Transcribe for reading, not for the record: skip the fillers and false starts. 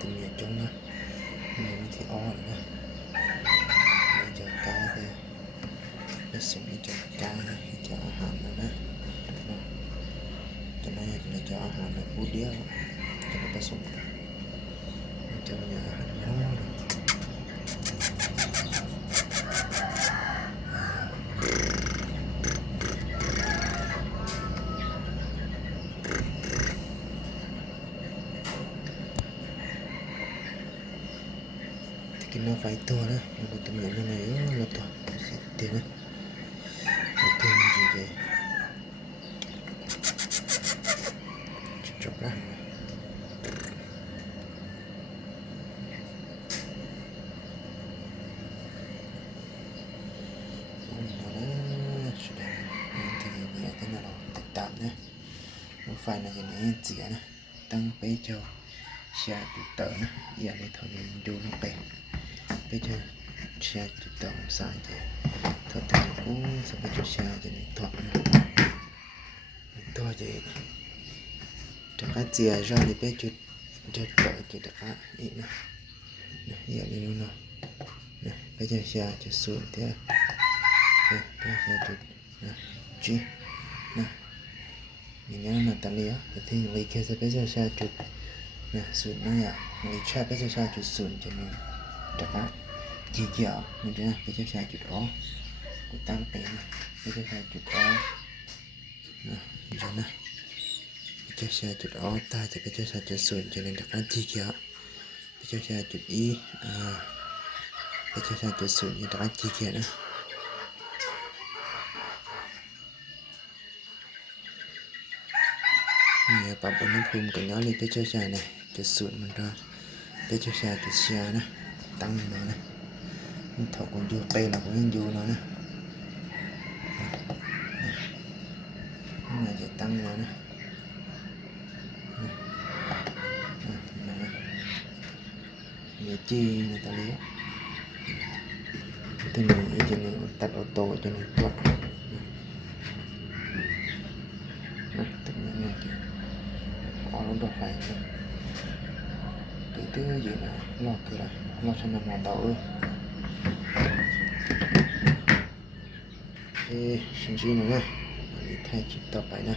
ตรงนี้จงนะมันที่อ้อนนะมันจะกายเลยผสมจะกายจะอาหารนะจะไม่จะอาหารแบบพูดเดียวจะผสมจะมีอาหารห้องกินน้ำไฟตัวนะมันจะมีอะไรเราตัวเดี๋ยวนะเราเติมจีเจจบแล้วตามนะไฟน่าจะนี้เสียนะตั้งไปเจ้าเชียร์จุดเตอนะอย่าได้ถอยดูลงไปเจ้าเชียร์จุดเตอสายเจ้าถอดตัวกูสบายจุดเชียร์จะนี่ถอดนะตัวเจ้าจะกัดเสียจอนี่ไปจุดเตอจุดตะกัดอีกนะอย่าได้รู้นะไปเจ้าเชียร์จุดศูนย์เท่าไปเชียร์จุดนะจีนะอย่างนั้นนะตอนนี้แต่ที่เราแค่จะไปเจอชาจุดนะศูนย์นะอ่ะเราแค่ไปเจอชาจุดศูนย์จะมีแต่ว่าจีเกี่ยวมันจะไปเจอชาจุดอ๋อกูตั้งเป็นไปเจอชาจุดอ๋อนะจะนะไปเจอชาจุดอ๋อตาจะไปเจอชาจุดศูนย์จะเป็นแต่ว่าจีเกี่ยวไปเจอชาจุดอีไปเจอชาจุดศูนย์แต่ว่าจีเกี่ยวนะนี่ปรับอุณหภูมิกันแล้วเลยไปเจ้าชานะจุดศูนย์มันก็ไปเจ้าชาจุดเชียนะตั้งเลยนะมันถอดกันอยู่ไปแล้วก็ยังอยู่เนาะนะน่าจะตั้งแล้วนะนี่จีนะตะเลี้ยตัวนี้จะนี่ตัดออโต้จะนี่ตัวตัวนี้นี่เอารถไฟตื้ออยู่นะรอคืออะไรรอชนะมาเดาจริงๆนะนี่ถ่ายคลิปต่อไปนะ